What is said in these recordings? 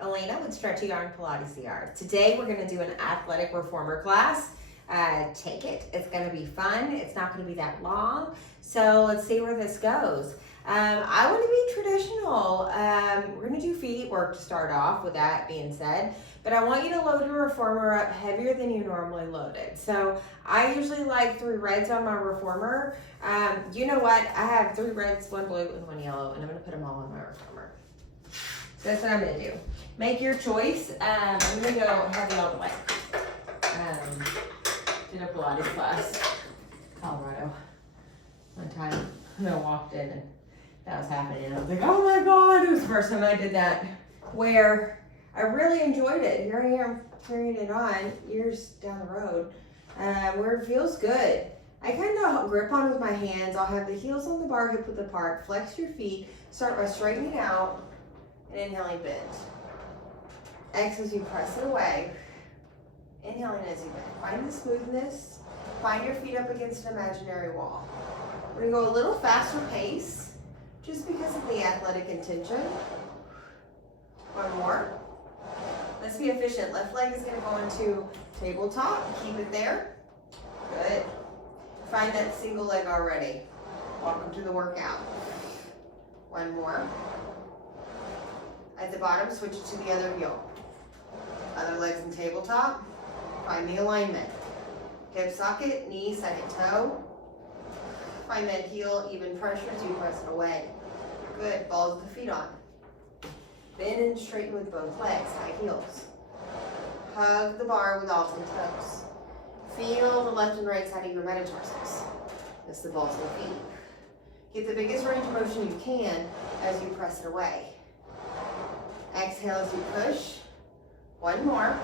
Elena with Stretchy Arm Pilates CR. Today we're going to do an athletic reformer class. Take it. It's going to be fun. It's not going to be that long. So let's see where this goes. I want to be traditional. We're going to do feet work to start off with that being said. But I want you to load your reformer up heavier than you normally load it. So I usually like 3 reds on my reformer. You know what? I have 3 reds, 1 blue, and 1 yellow, and I'm going to put them all on my reformer. So that's what I'm going to do. Make your choice. I'm going to go heavy all the way. Did a Pilates class, Colorado. One time I walked in and that was happening. And I was like, oh my God, it was the first time I did that. Where I really enjoyed it. Here I am carrying it on years down the road, where it feels good. I kind of grip on with my hands. I'll have the heels on the bar, hip width apart. Flex your feet. Start by straightening out and inhaling, bend. Exhale as you press it away. Inhaling as you bend. Find the smoothness. Find your feet up against an imaginary wall. We're going to go a little faster pace just because of the athletic intention. 1 more. Let's be efficient. Left leg is going to go into tabletop. Keep it there. Good. Find that single leg already. Welcome to the workout. 1 more. At the bottom, switch it to the other heel. Other legs in tabletop. Find the alignment. Hip socket, knee, second toe. Find that heel, even pressure as you press it away. Good. Balls of the feet on. Bend and straighten with both legs, high heels. Hug the bar with all 10 toes. Feel the left and right side of your metatarsals. That's the balls of the feet. Get the biggest range of motion you can as you press it away. Exhale as you push. 1 more.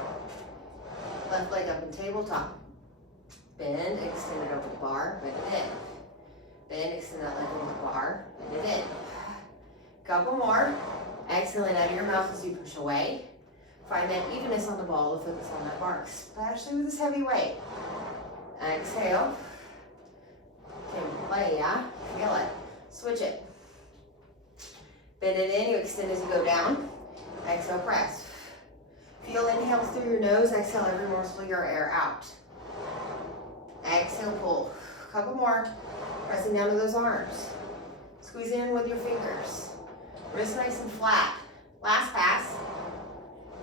Left leg up in tabletop. Bend, extend it over the bar, bend it in. Bend, extend that leg over the bar, bend it in. Couple more. Exhaling out of your mouth as you push away. Find that evenness on the ball, the focus on that bar, especially with this heavy weight. Exhale. Can play, yeah? Feel it. Switch it. Bend it in, you extend as you go down. Exhale, press. Feel inhales through your nose, exhale every morsel of your air out. Exhale, pull. Couple more. Pressing down to those arms. Squeeze in with your fingers. Wrist nice and flat. Last pass.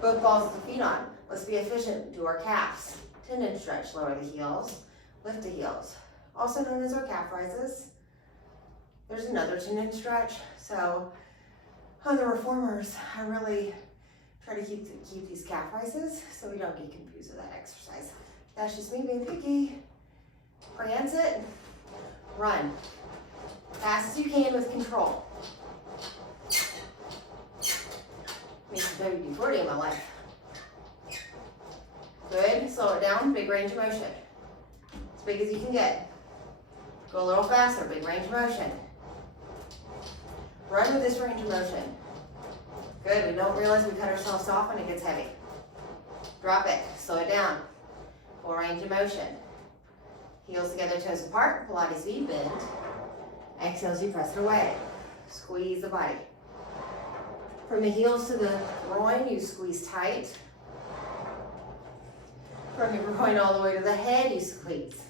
Both balls of the feet on. Let's be efficient. Do our calves. Tendon stretch. Lower the heels. Lift the heels. Also known as our calf rises. There's another tendon stretch. So on the reformers, I really try to keep these calf rises so we don't get confused with that exercise. That's just me being picky. Prance it. Run. Fast as you can with control. Need some WD-40 in my life. Good. Slow it down. Big range of motion. As big as you can get. Go a little faster. Big range of motion. Run with this range of motion. Good. We don't realize we cut ourselves off when it gets heavy. Drop it. Slow it down. Full range of motion. Heels together, toes apart. Pilates V, bend. Exhale as you press it away. Squeeze the body. From the heels to the groin, you squeeze tight. From your groin all the way to the head, you squeeze.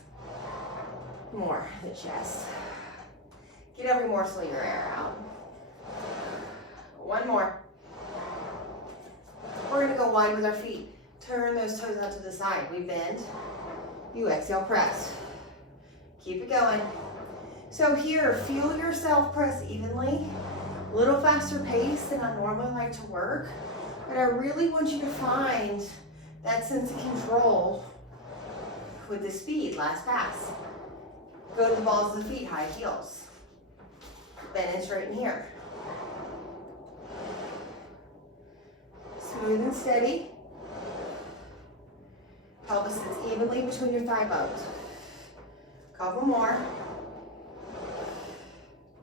More, the chest. Get every morsel of your air out. 1 more. We're going to go wide with our feet. Turn those toes out to the side. We bend. You exhale, press. Keep it going. So here, feel yourself press evenly. A little faster pace than I normally like to work. But I really want you to find that sense of control with the speed. Last pass. Go to the balls of the feet, high heels. Bend and straighten here. Smooth and steady. Pelvis sits evenly between your thigh bones. Couple more.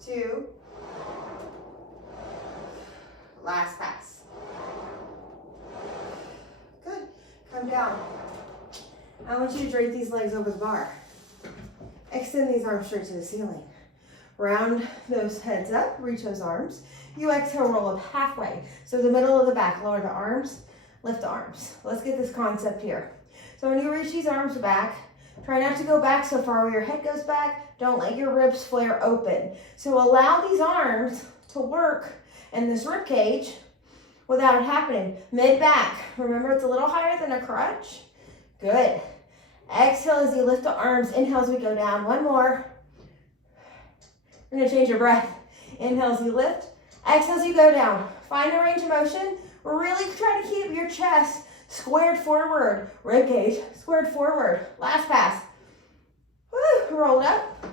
2. Last pass. Good. Come down. I want you to drape these legs over the bar. Extend these arms straight to the ceiling. Round those heads up, reach those arms. You exhale, roll up halfway. So the middle of the back, lower the arms, lift the arms. Let's get this concept here. So when you reach these arms back, try not to go back so far where your head goes back. Don't let your ribs flare open. So allow these arms to work in this rib cage without it happening. Mid-back. Remember, it's a little higher than a crutch. Good. Exhale as you lift the arms. Inhale as we go down. One more. You're going to change your breath. Inhale as you lift. Exhale as you go down. Find a range of motion. Really try to keep your chest squared forward. Rib cage squared forward. Last pass. Woo, rolled up.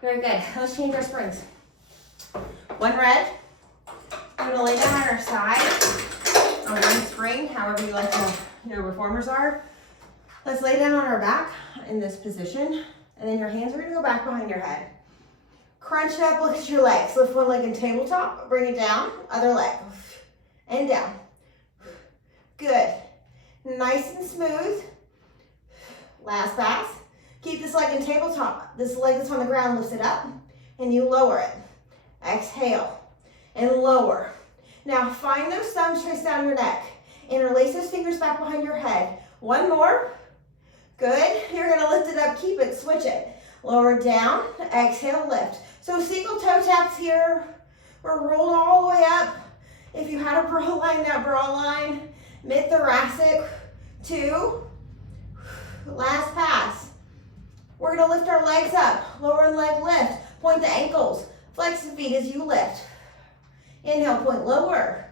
Very good. Let's change our springs. One red. I'm going to lay down on our side on one spring, however you like to, reformers are. Let's lay down on our back in this position, and then your hands are going to go back behind your head. Crunch up, look at your legs. Lift one leg in tabletop, bring it down, other leg, and down. Good. Nice and smooth. Last pass. Keep this leg in tabletop. This leg that's on the ground, lift it up, and you lower it. Exhale, and lower. Now find those thumbs traced down your neck. Interlace those fingers back behind your head. One more. Good. You're going to lift it up, keep it, switch it. Lower down, exhale, lift. So single toe taps here. We're rolled all the way up. If you had a bra line, that bra line. Mid-thoracic, 2. Last pass. We're going to lift our legs up. Lower leg lift. Point the ankles. Flex the feet as you lift. Inhale, point lower.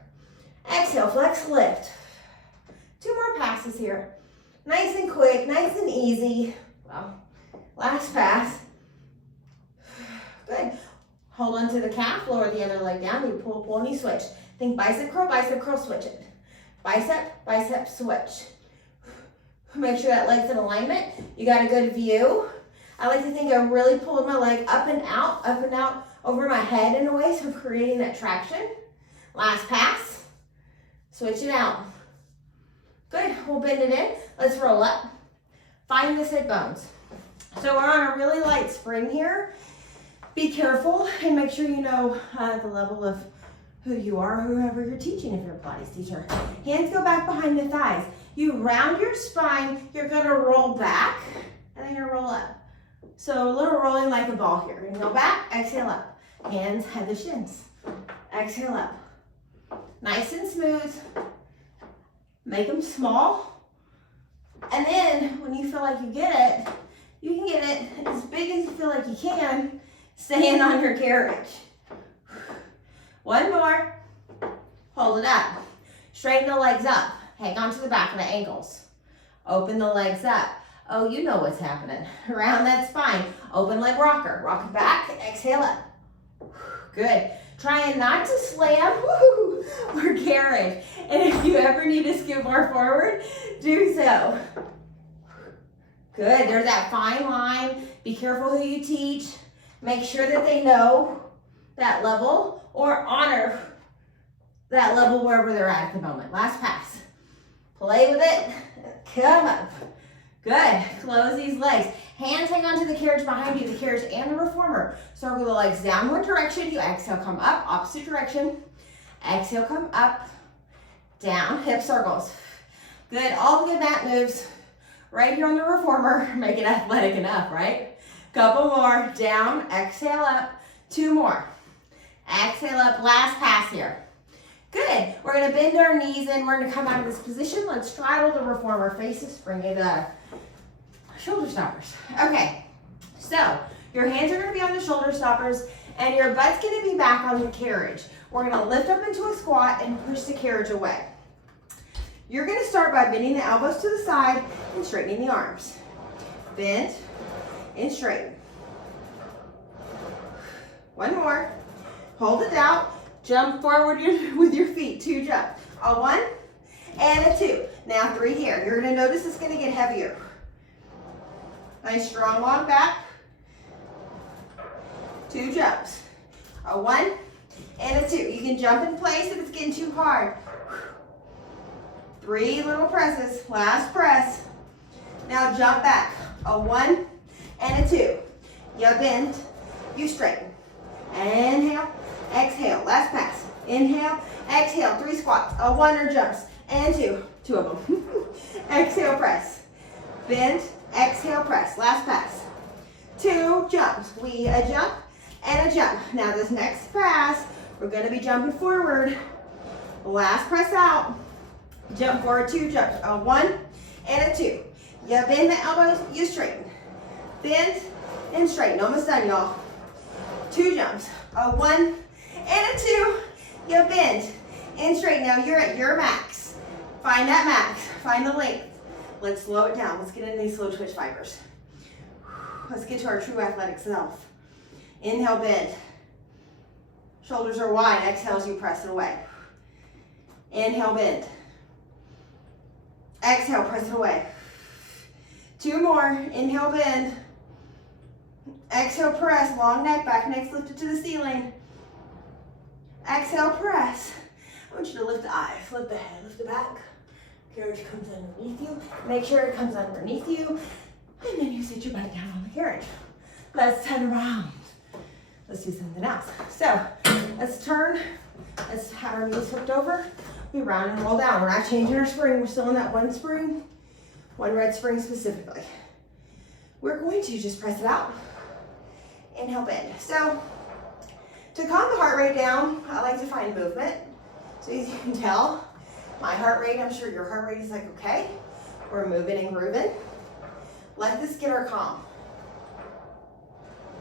Exhale, flex, lift. 2 more passes here. Nice and quick, nice and easy. Well, last pass. Good. Hold on to the calf, lower the other leg down. You pull, pull, knee switch. Think bicep, curl, switch it. Bicep, bicep, switch. Make sure that leg's in alignment. You got a good view. I like to think I'm really pulling my leg up and out over my head in a way, so I'm creating that traction. Last pass. Switch it out. Good. We'll bend it in. Let's roll up. Find the sit bones. So we're on a really light spring here. Be careful and make sure you know the level of who you are, whoever you're teaching, if you're a Pilates teacher. Hands go back behind the thighs. You round your spine. You're going to roll back, and then you roll up. So a little rolling like a ball here. And go back, exhale up. Hands head the shins. Exhale up. Nice and smooth. Make them small. And then when you feel like you get it, you can get it as big as you feel like you can, staying on your carriage. One more. Hold it up. Straighten the legs up. Hang on to the back of the ankles. Open the legs up. Oh, you know what's happening. Around that spine. Open leg rocker. Rock it back. Exhale up. Good. Trying not to slam or carriage. And if you ever need to scoot more forward, do so. Good. There's that fine line. Be careful who you teach. Make sure that they know that level or honor that level wherever they're at the moment. Last pass. Play with it. Come up. Good. Close these legs. Hands hang onto the carriage behind you, the carriage and the reformer. Circle the legs down one direction. You exhale, come up, opposite direction. Exhale, come up, down, hip circles. Good. All the good mat moves right here on the reformer. Make it athletic enough, right? Couple more. Down, exhale up. 2 more. Exhale up. Last pass here. Good. We're going to bend our knees in. We're going to come out of this position. Let's straddle the reformer faces. Bring it up. Shoulder stoppers. Okay, so your hands are going to be on the shoulder stoppers and your butt's going to be back on the carriage. We're going to lift up into a squat and push the carriage away. You're going to start by bending the elbows to the side and straightening the arms. Bend and straighten. One more. Hold it out. Jump forward with your feet. 2 jumps. A 1 and a 2. Now 3 here. You're going to notice it's going to get heavier. Nice strong long back. 2 jumps. A 1 and a 2. You can jump in place if it's getting too hard. 3 little presses. Last press. Now jump back. A 1 and a 2. You bend. You straighten. Inhale. exhale, last pass. Inhale, exhale, 3 squats, a 1 or jumps, and 2 of them. Exhale, press. Bend, exhale, press, last pass. 2 jumps, a jump and a jump. Now this next pass, we're gonna be jumping forward. Last press out, jump forward, 2 jumps, a 1 and a 2. You bend the elbows, you straighten. Bend and straighten, almost done, y'all. 2 jumps, a 1 and a 2. You bend and straighten. Now you're at your max. Find that max, find the length. Let's slow it down. Let's get into these slow twitch fibers. Let's get to our true athletic self. Inhale, bend. Shoulders are wide. Exhale as you press it away. Inhale, bend. Exhale, press it away. 2 more. Inhale, bend. Exhale, press. Long neck, back neck's lifted to the ceiling. Exhale, press. I want you to lift the eyes, lift the head, lift the back. Carriage comes underneath you. Make sure it comes underneath you. And then you sit your butt down on the carriage. Let's turn around. Let's do something else. So, let's turn. Let's have our knees hooked over. We round and roll down. We're not changing our spring. We're still in that one spring. One red spring specifically. We're going to just press it out. Inhale, bend. So, to calm the heart rate down, I like to find movement. So as you can tell, my heart rate, I'm sure your heart rate is like, okay, we're moving and grooving. Let this get our calm.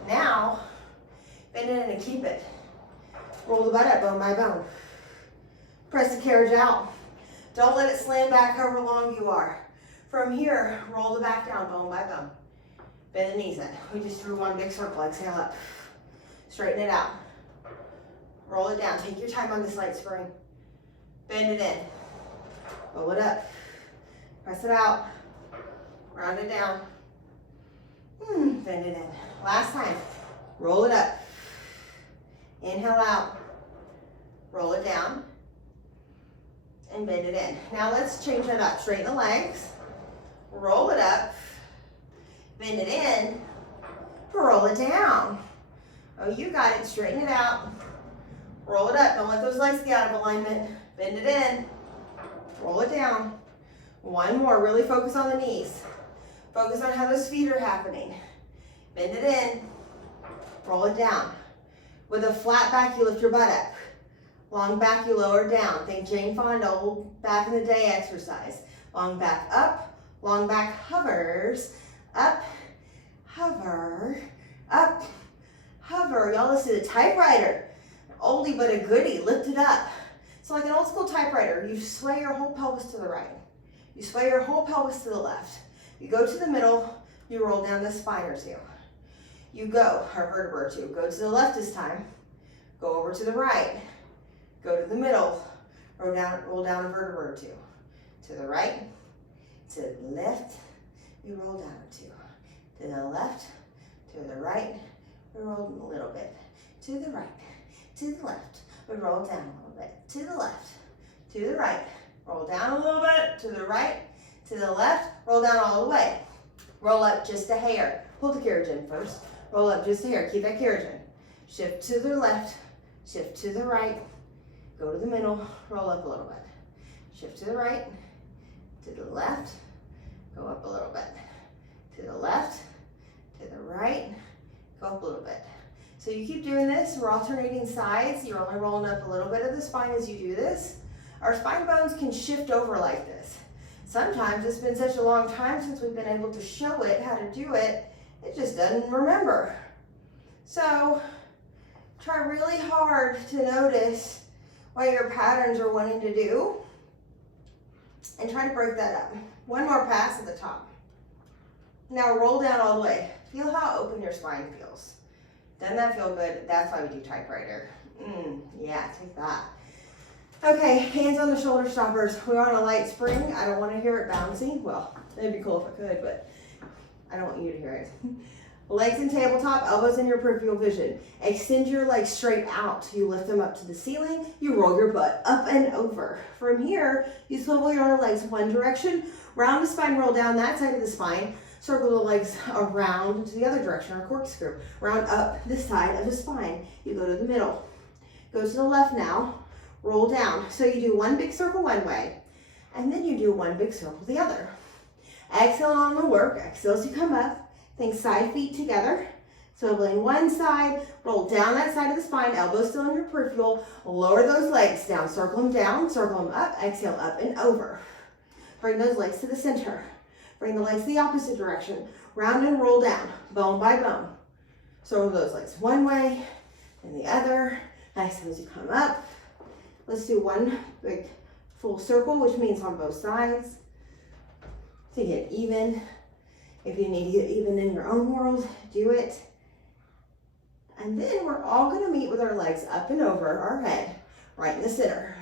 Now, bend it in and keep it. Roll the butt up bone by bone. Press the carriage out. Don't let it slam back however long you are. From here, roll the back down bone by bone. Bend the knees in. We just drew one big circle. Exhale up. Straighten it out. Roll it down. Take your time on this light spring. Bend it in. Roll it up. Press it out. Round it down. Bend it in. Last time. Roll it up. Inhale out. Roll it down. And bend it in. Now let's change that up. Straighten the legs. Roll it up. Bend it in. Roll it down. Oh, you got it. Straighten it out. Roll it up. Don't let those legs get out of alignment. Bend it in. Roll it down. One more. Really focus on the knees. Focus on how those feet are happening. Bend it in. Roll it down. With a flat back, you lift your butt up. Long back, you lower down. Think Jane Fonda, old back in the day exercise. Long back up. Long back hovers. Up. Hover. Up. Hover. Y'all listen to the typewriter. Oldie but a goodie. Lift it up. So like an old school typewriter, you sway your whole pelvis to the right. You sway your whole pelvis to the left. You go to the middle, you roll down the spine or 2. You go, or vertebra or 2. Go to the left this time. Go over to the right. Go to the middle. Roll down a vertebra or 2. To the right, to the left, you roll down a 2. To the left, to the right, we roll a little bit. To the right, to the left, we roll down a little bit. To the left, to the right, roll down a little bit. To the right, to the left, roll down all the way. Roll up just a hair. Pull the carriage in first. Roll up just a hair. Keep that carriage in. Shift to the left, shift to the right, go to the middle, roll up a little bit. Shift to the right, to the left, go up a little bit. To the left, to the right, go up a little bit. So you keep doing this. We're alternating sides. You're only rolling up a little bit of the spine as you do this. Our spine bones can shift over like this. Sometimes it's been such a long time since we've been able to show it how to do it, it just doesn't remember. So try really hard to notice what your patterns are wanting to do and try to break that up. One more pass at the top. Now roll down all the way. Feel how open your spine feels. Doesn't that feel good? That's why we do typewriter. Yeah, take that. Okay, hands on the shoulder stoppers. We're on a light spring. I don't want to hear it bouncing. Well, it'd be cool if I could, but I don't want you to hear it. Legs in tabletop, elbows in your peripheral vision. Extend your legs straight out. You lift them up to the ceiling. You roll your butt up and over. From here, you swivel your legs one direction. Round the spine, roll down that side of the spine. Circle the legs around to the other direction, or corkscrew. Round up this side of the spine. You go to the middle. Go to the left now, roll down. So you do one big circle one way, and then you do one big circle the other. Exhale on the work, exhale as you come up. Think side feet together. Swiveling one side, roll down that side of the spine, elbows still in your peripheral, lower those legs down, circle them down, circle them up, exhale up and over. Bring those legs to the center. Bring the legs the opposite direction. Round and roll down, bone by bone. Circle those legs one way and the other. Exhale as you come up. Let's do one big full circle, which means on both sides. To get even. If you need to get even in your own world, do it. And then we're all gonna meet with our legs up and over our head, right in the center.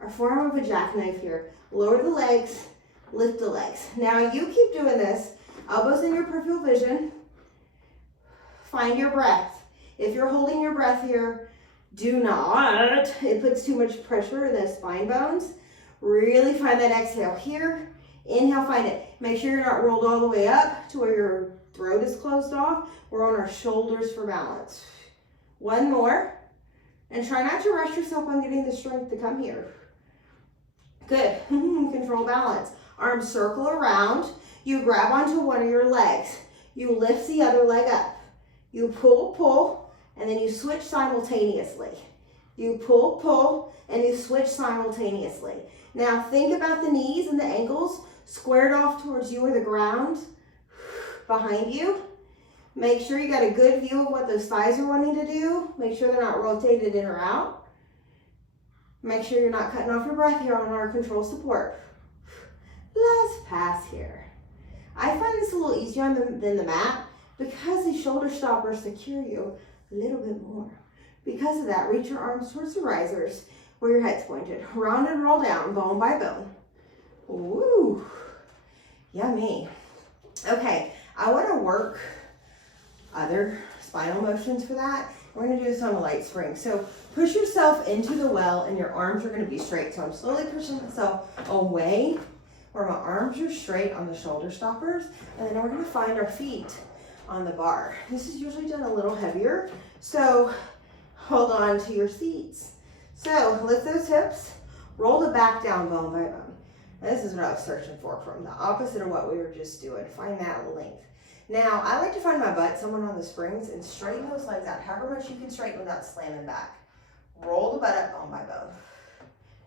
Our forearm of a jackknife here. Lower the legs, lift the legs. Now you keep doing this, elbows in your peripheral vision. Find your breath. If you're holding your breath here, do not. It puts too much pressure in the spine bones. Really find that exhale here. Inhale, find it. Make sure you're not rolled all the way up to where your throat is closed off. We're on our shoulders for balance. One more. And try not to rush yourself on getting the strength to come here. Good. Control balance. Arms circle around. You grab onto one of your legs. You lift the other leg up. You pull, and then you switch simultaneously. You pull, and you switch simultaneously. Now think about the knees and the ankles squared off towards you or the ground behind you. Make sure you got a good view of what those thighs are wanting to do. Make sure they're not rotated in or out. Make sure you're not cutting off your breath here on our control support. Last pass here. I find this a little easier than the mat because the shoulder stoppers secure you a little bit more. Because of that, reach your arms towards the risers where your head's pointed. Round and roll down, bone by bone. Woo, yummy. Okay, I want to work other spinal motions for that. We're going to do this on a light spring. So push yourself into the well and your arms are going to be straight. So I'm slowly pushing myself away where my arms are straight on the shoulder stoppers. And then we're going to find our feet on the bar. This is usually done a little heavier. So hold on to your seats. So lift those hips, roll the back down bone by bone. This is what I was searching for, from the opposite of what we were just doing. Find that length. Now, I like to find my butt, someone on the springs, and straighten those legs out, however much you can straighten without slamming back. Roll the butt up bone by bone.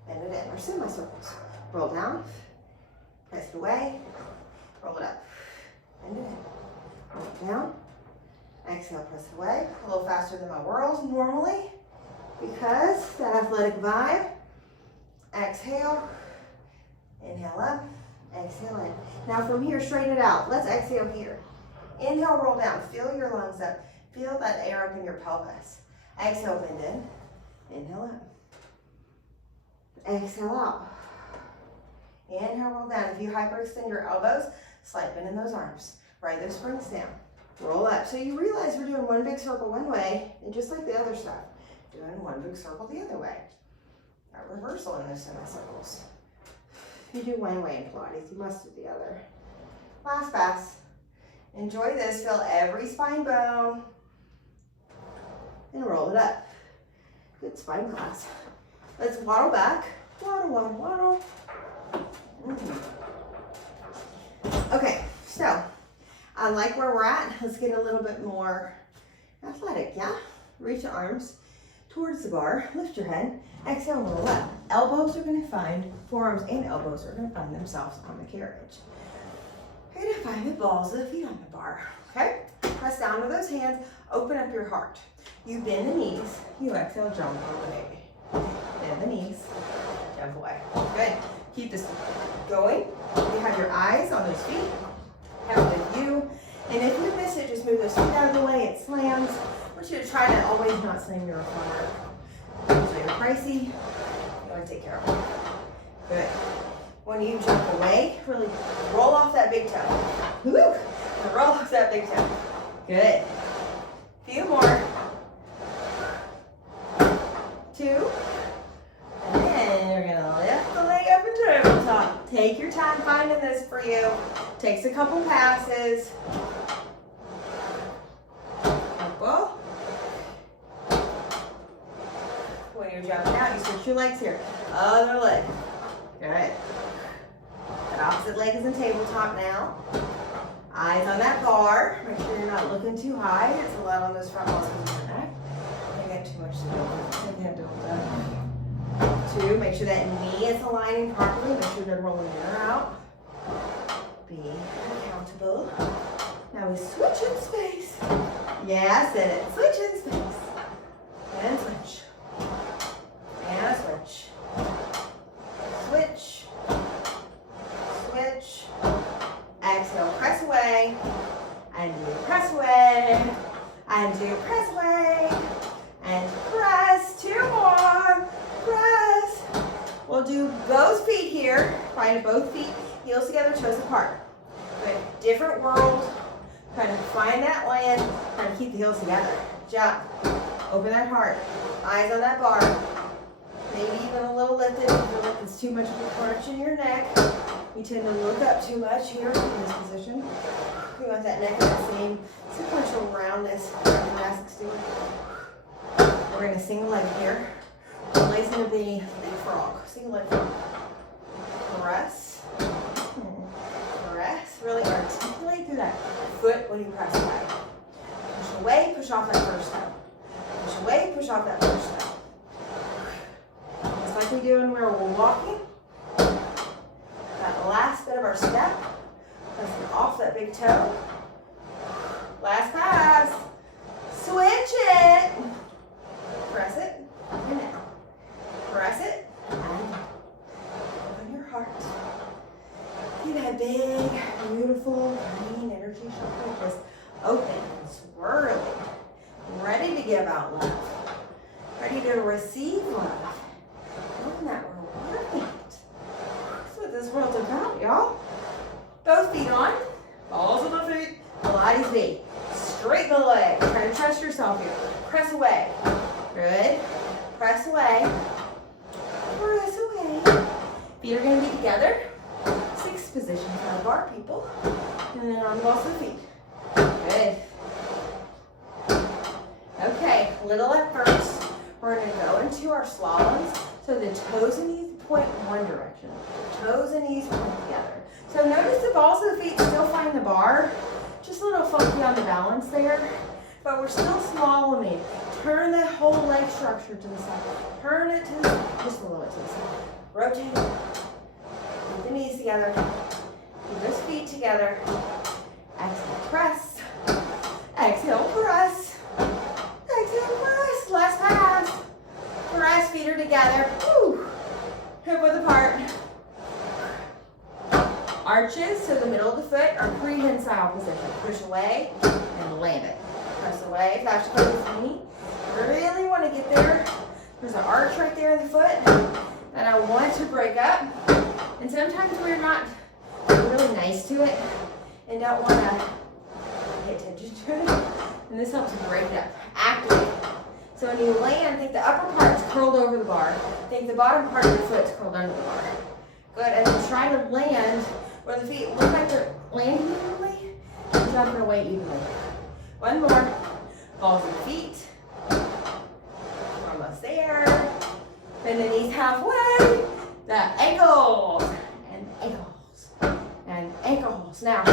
Bend it in, or semicircles. Roll down, press it away, roll it up. Bend it in, roll it down, exhale, press it away. A little faster than my whirls normally, because that athletic vibe. Exhale. Inhale up, exhale in. Now from here, straighten it out. Let's exhale here. Inhale, roll down. Fill your lungs up. Feel that air up in your pelvis. Exhale, bend in. Inhale up. Exhale out. Inhale, roll down. If you hyperextend your elbows, slight bend in those arms. Ride those springs down. Roll up. So you realize we're doing one big circle one way, and just like the other stuff, doing one big circle the other way. A reversal in those semicircles. You do one way in Pilates, you must do the other. Last pass. Enjoy this, feel every spine bone. And roll it up. Good spine class. Let's waddle back. Waddle, waddle, waddle. Okay, so I like where we're at. Let's get a little bit more athletic, yeah? Reach your arms towards the bar. Lift your head. Exhale, roll up. Elbows are going to find, forearms and elbows are going to find themselves on the carriage. You're going to find the balls of the feet on the bar, okay? Press down with those hands. Open up your heart. You bend the knees. You exhale, jump away. Bend the knees. Jump away. Good. Keep this going. You have your eyes on those feet. Count with you. And if you miss it, just move those feet out of the way. It slams. I want you to try to always not slam your reformer. Usually they're pricey. You want to take care of them. Good. When you jump away, really roll off that big toe. Woo! And roll off that big toe. Good. Few more. 2. And then you're going to lift the leg up into tabletop. Take your time finding this for you. Takes a couple passes. Couple. your legs here. Other leg. Good. That opposite leg is in tabletop now. Eyes on that bar. Make sure you're not looking too high. It's a lot on those front muscles in your neck. I got too much to do. I can't do that. 2, make sure that knee is aligning properly. Make sure they're rolling in or out. Be accountable. Now we switch in space. Yeah, sit it. Switch in space. And switch. And switch. Switch. Switch. Exhale, press away. And do press away. And do press away. And press. 2 more. Press. We'll do both feet here. Find both feet, heels together, toes apart. Good. Different world. Kind of find that land. Kind of keep the heels together. Jump. Open that heart. Eyes on that bar. Maybe even a little lifted. If you feel like it's too much of a crunch in your neck. You tend to look up too much here in this position. We want that neck in that same sequential roundness that gymnastics do. We're going to single leg here. Placing of the leapfrog. Single leg frog. Press. Press. Really articulate through that foot when you press away. Push away, push off that first step. Push away, push off that first step. Just like we do when we're walking. That last bit of our step. Pressing off that big toe. Last pass. Switch it. Press it. And now. Press it. And open your heart. See that big, beautiful, green energy chakra just open and swirling. Ready to give out love. Ready to receive love. Knowing that we're worth it. That's what this world's about, y'all. Both feet on. Balls of the feet. Pilates feet. Straighten the leg. Try to trust yourself here. Press away. Good. Press away. Press away. Feet are going to be together. 6 position for our bar, people. And then on the balls of the feet. Good. Okay, little at first. We're going to go into our slaloms. So the toes and knees point one direction. Toes and knees point together. So notice the balls of the feet still find the bar. Just a little funky on the balance there. But we're still slaloming. Turn the whole leg structure to the side. Turn it to the side. Just a little bit to the side. Rotate. Keep the knees together. Keep those feet together. Exhale, press. Exhale, press. Exhale, press. Last pass. Press, feet are together. Woo. Hip width apart. Arches to the middle of the foot are prehensile position. Push away and land it. Press away, flash the knee. Really want to get there. There's an arch right there in the foot that I want to break up. And sometimes we're not really nice to it and don't want to pay attention to it. And this helps break it up. Activate. So when you land, think the upper part's curled over the bar. Think the bottom part of your foot's curled under the bar. Good, and then try to land where the feet look like they're landing evenly and jumping away evenly. One more. Balls of the feet. Almost there. Bend the knees halfway. The ankles. And ankles. And ankles. Now,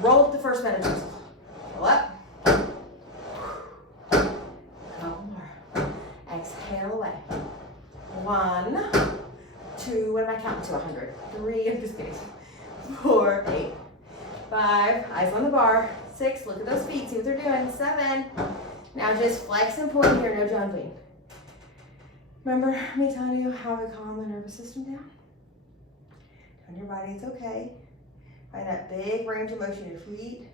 roll up the first metatarsal. Pull up. Couple more. Exhale away. 1, 2, what am I counting to 100? 3, I'm just kidding. 4, 8, 5, eyes on the bar. 6, look at those feet, see what they're doing. 7, now just flex and point here, no jumping. Remember me telling you how we calm the nervous system down? Tell your body it's okay. Find that big range of motion in your feet.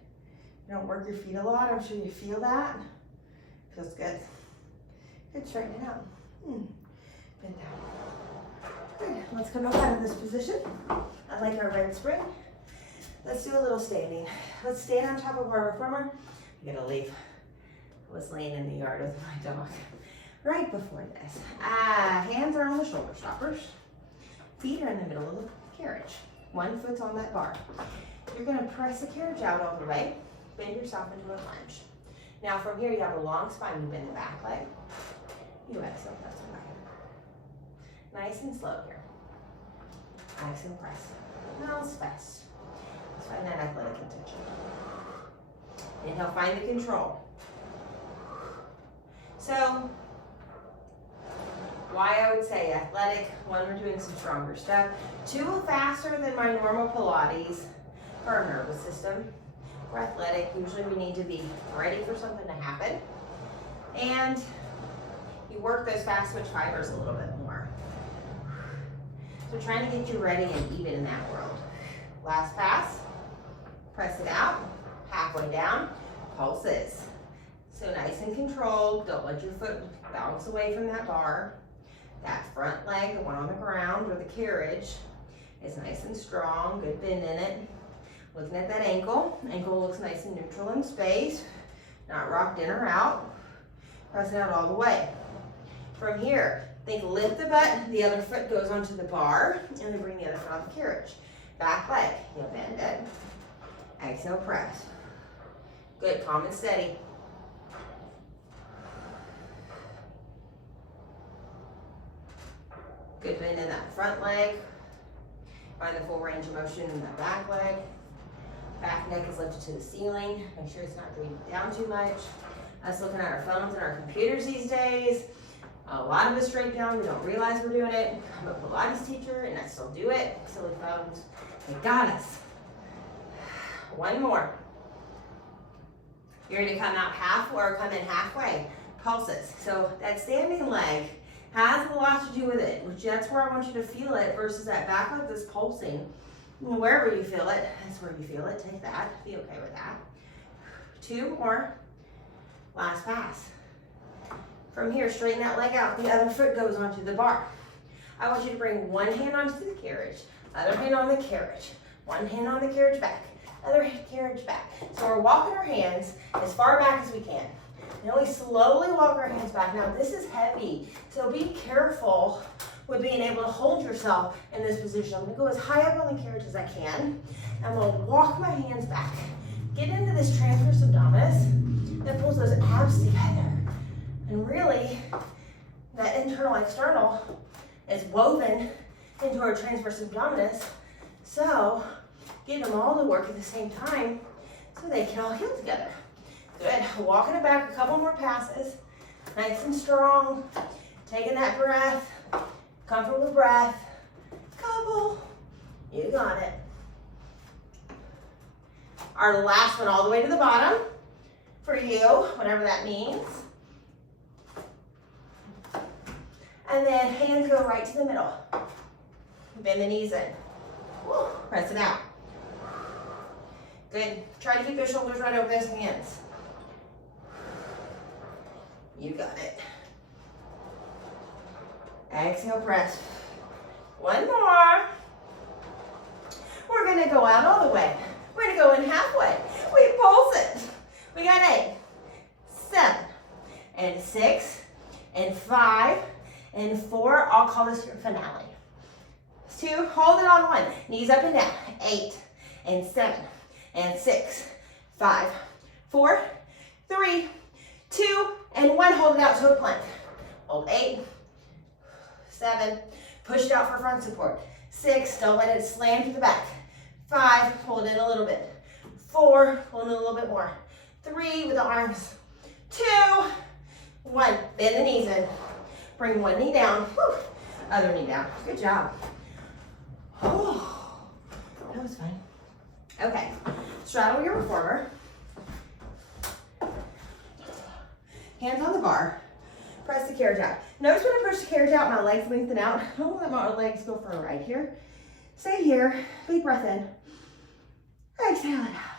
You don't work your feet a lot, I'm sure you feel that. Feels good. Good, straighten it out. Bend down. Good, let's come up out of this position. I like our red spring. Let's do a little standing. Let's stand on top of our reformer. I'm gonna leave. I was laying in the yard with my dog right before this. Hands are on the shoulder stoppers. Feet are in the middle of the carriage. One foot's on that bar. You're gonna press the carriage out all the way. Bend yourself into a lunge. Now from here you have a long spine. You bend the back leg. You exhale, press away. Nice and slow here. Exhale, press. Now it's fast. Let's find that athletic intention. Inhale, find the control. So, why I would say athletic, one, we're doing some stronger stuff. Two, faster than my normal Pilates for our nervous system. For athletic, usually we need to be ready for something to happen. And you work those fast twitch fibers a little bit more. So trying to get you ready and even in that world. Last pass, press it out, halfway down, pulses. So nice and controlled, don't let your foot bounce away from that bar. That front leg, the one on the ground or the carriage, is nice and strong, good bend in it. Looking at that ankle, ankle looks nice and neutral in space, not rocked in or out. Press it out all the way. From here, think lift the butt, the other foot goes onto the bar, and then bring the other foot on the carriage. Back leg, you'll bend it. Exhale, press. Good, calm and steady. Good bend in that front leg. Find the full range of motion in that back leg. Back neck is lifted to the ceiling. Make sure it's not breathing down too much. Us looking at our phones and our computers these days, a lot of us straight down, we don't realize we're doing it. I'm a Pilates teacher and I still do it. Silly phones, they got us. One more. You're gonna come out half or come in halfway. Pulses. So that standing leg has a lot to do with it, which that's where I want you to feel it versus that back leg that's pulsing. Wherever you feel it, that's where you feel it. Take that, be okay with that. Two more. Last pass. From here, straighten that leg out. The other foot goes onto the bar. I want you to bring one hand onto the carriage, other hand on the carriage, one hand on the carriage back, other carriage back. So we're walking our hands as far back as we can. And then we slowly walk our hands back. Now this is heavy, so be careful with being able to hold yourself in this position. I'm gonna go as high up on the carriage as I can. I'm gonna walk my hands back. Get into this transverse abdominis that pulls those abs together. And really, that internal external is woven into our transverse abdominis. So get them all to work at the same time so they can all heal together. Good, walking it back a couple more passes. Nice and strong, taking that breath, comfortable breath. Couple, you got it. Our last one all the way to the bottom for you, whatever that means. And then hands go right to the middle. Bend the knees in. Woo, press it out. Good. Try to keep those shoulders right over those hands. You got it. Exhale, press. One more. We're gonna go out all the way. We're gonna go in halfway. We pulse it. We got 8, 7, and 6, and 5, and 4. I'll call this your finale. 2, hold it on 1. Knees up and down. 8, and 7, and 6, 5, 4, 3, 2, and 1. Hold it out to a plank. Hold 8, 7, push it out for front support. 6, don't let it slam to the back. 5, hold it a little bit. 4, hold it a little bit more. 3 with the arms. 2, 1. Bend the knees in. Bring one knee down. Whew. Other knee down. Good job. Oh, that was fun. Okay, straddle your reformer. Hands on the bar. Press the carriage out. Notice when I push the carriage out, my legs lengthen out. Don't let my legs go for a ride here. Stay here. Big breath in. Exhale it out.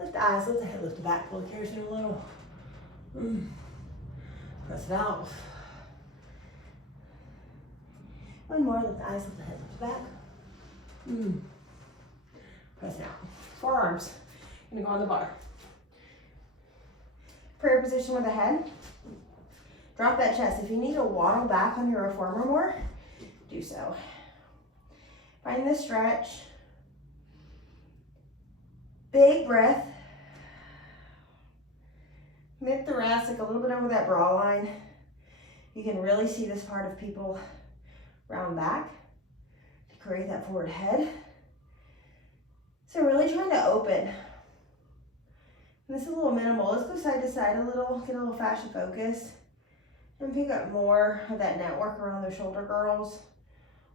Lift the eyes, lift the head, lift the back. Pull the carriage in a little. Press it out. One more. Lift the eyes, lift the head, lift the back. Press it out. Forearms. Gonna go on the bar. Prayer position with the head. Drop that chest. If you need to waddle back on your reformer more, do so. Find the stretch. Big breath. Mid-thoracic, a little bit over that bra line. You can really see this part of people round back to create that forward head. So really trying to open. And this is a little minimal. Let's go side to side a little, get a little fascia focus, and pick up more of that network around the shoulder girdles,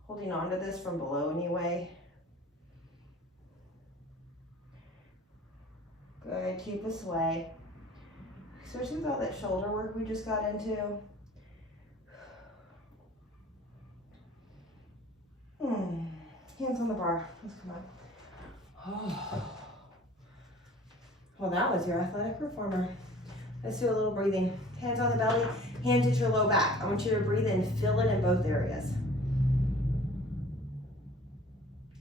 holding on to this from below anyway. Good, keep a sway. Especially with all that shoulder work we just got into. Hands on the bar, let's come on. Oh. Well, that was your athletic reformer. Let's do a little breathing. Hands on the belly, hands at your low back. I want you to breathe in, fill it in both areas.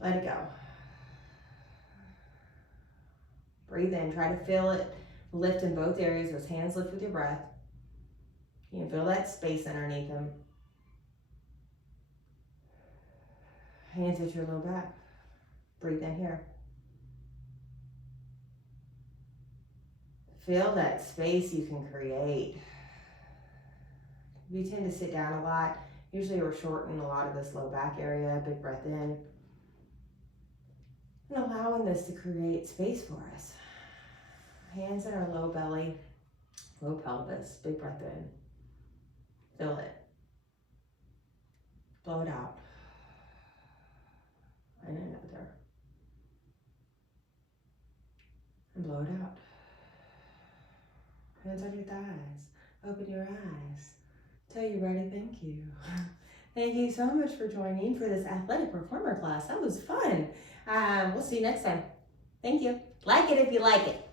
Let it go. Breathe in, try to feel it, lift in both areas. Those hands lift with your breath. You can feel that space underneath them. Hands at your low back. Breathe in here. Feel that space you can create. We tend to sit down a lot. Usually we're shortening a lot of this low back area. Big breath in. And allowing this to create space for us. Hands in our low belly, low pelvis. Big breath in. Feel it. Blow it out. And another. And blow it out. Hands on your thighs. Open your eyes. Tell your body thank you. Thank you so much for joining for this athletic reformer class. That was fun. We'll see you next time. Thank you. Like it if you like it.